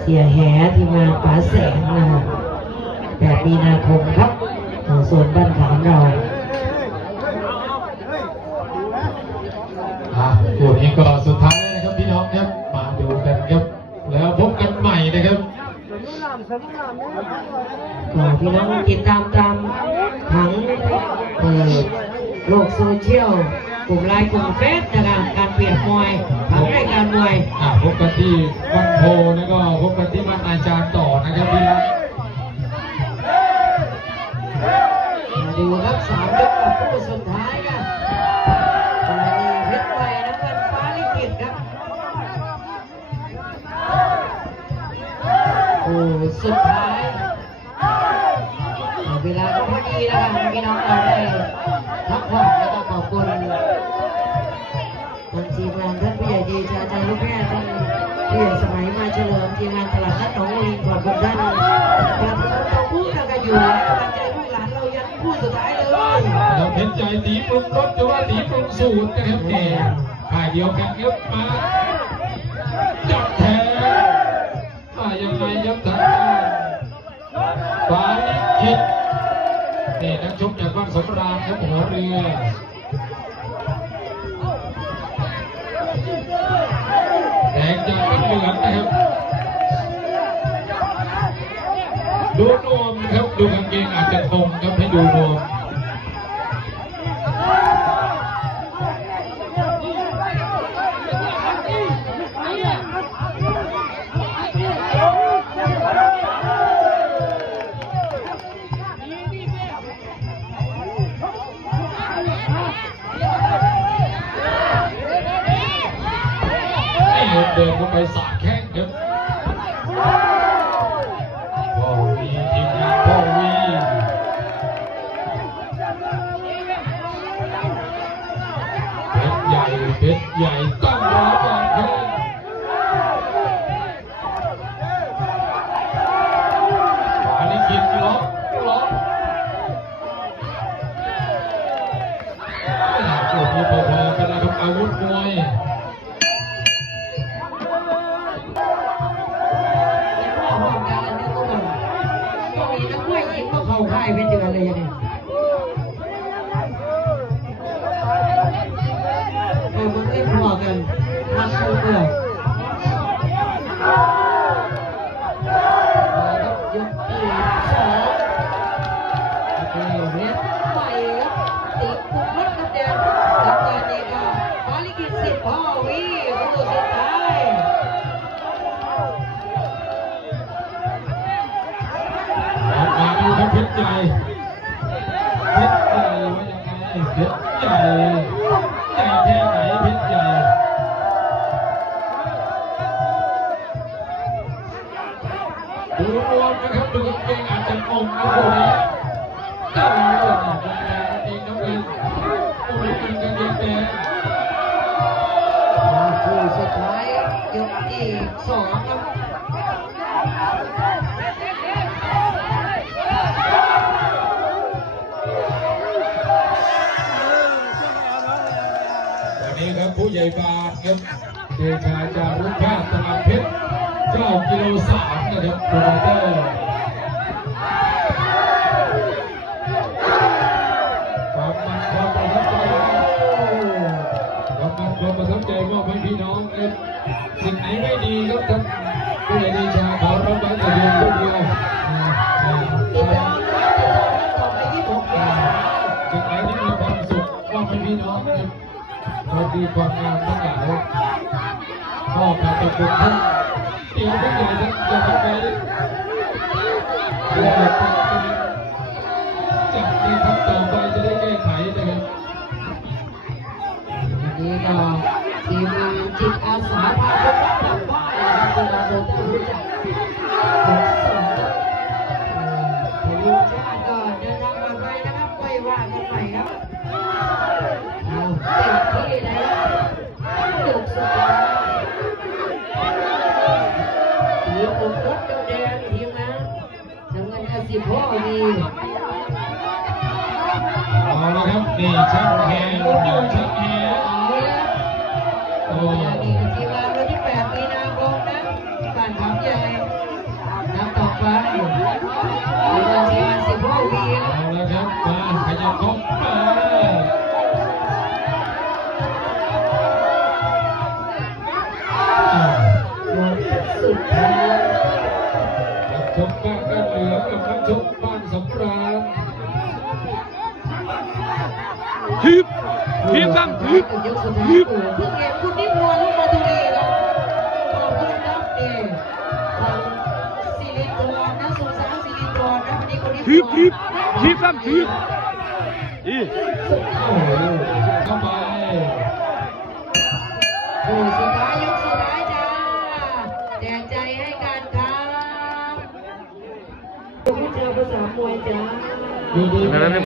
เสียแหทีมงานป๋าแสงนะครับแปดมีนาคมครับอ่าส่วนบ้านขามเราอะคู่นี้ก็สุดท้ายแล้วนะครับพี่น้องครับมาดูกันครับแล้วพบกันใหม่นะครับก็พี่น้องติดตามตามทั้งเอ่อโลกโซเชียลกลุ่มไลน์กลุ่มเฟซนะครับการเปลี่ยนมวยทั้ง รายการมวยอะพบกันที่วันโพแล้วก็พบกันที่บ้านอาจารย์ต่อนะครับพี่น้องมาดูครับสามยกกับคู่สุดท้ายกันปานีเพชรไฟน้ำเงินฟ้าลิขิตครับโอ้สุดท้ายเอเวลาก็พอดีแล้วกันพี่น้องเราได้พักผ่อน ฉลิมทีมงานตลาดนัดหนองลิงขอบคุณท่านพระพุทธพูดกันอยู่ให้กำลังใจลูกหลานเรายันคู่สุดท้ายเลยเราเห็นใจตีปรุงรสจะว่าตีปรุงสูตรนะครับแกข่ายเดียวกันครับมาจับแทงมายังไงครับทางด้านฟ้าลิขิตนี่นักชกจากบ้านสงครามครับหัวเรือ งจากน้ำเหลืองนะครับ ใหญ่ต้องรับก่อนครับขวานี่กินล็อกล็อกไม่น่าเกิดมีพอๆกันนะครับอาวุธมวยเข้าค่ายเป็นเดือเลยเนี่ย กันทำตัวเปลือมายกที่สองโอเคเม็ดใหม่ครับติดคุกรถกับแดงกับตอนนี้ก็ภารกิจสิทธิ์พ่อวีคู่สุดท้ายมาดูครับเพชรใหญ่เพชรใหญ่ว่ายังไงเพชรใหญ่ วมนะครับดูกางเกงอาจจะงงนะพวกนี้ก็รู้าเนี่ยกางเกงเองน้ำเงินผู้เป็นกางเกงแดงคู่สุดท้ายยกที่สองครับวันนี้ครับผู้ใหญ่บานครับเดชาจารุภาพตลาดเพชรเก้ากิโลสาม นะครับโปรโมเตอร์ความมันความประทับใจความมันความประทับใจมอบให้พี่น้องครับสิ่งไหนไม่ดีครับท่านผู้ใหญ่ดีชาขอรับไว้แต่เพียงผู้เดียวอ่าอ่าอีกอ่าแล้วต่อไปที่ผมอ่าสิ่งไหนที่มีความสุขมอบให้พี่น้องครับควาดีความงามทั้งหลายมอบให้กับคุณท่า นเตียวผู้ใหญ่ท่านจะทำไง สิพ่อมีเอาละครับนี่ช่างแหรุ่นเดียวช่างแหเอาละโอ้ ทีบยกสุดท้ายโอ้เพิ่งเก็บคุณนิพนธ์ลูกมาตุรีครับขอบคุณครับนี่ทางสิริกรนะสุสานสิริกรนะวันนี้คนนี้ทีบทีบทีบซ้ำทีบอีโอ้โหเข้าไปโอ้สุดท้ายยกสุดท้ายจ้าแจกใจให้กันครับผู้เจอภาษามวยจ้า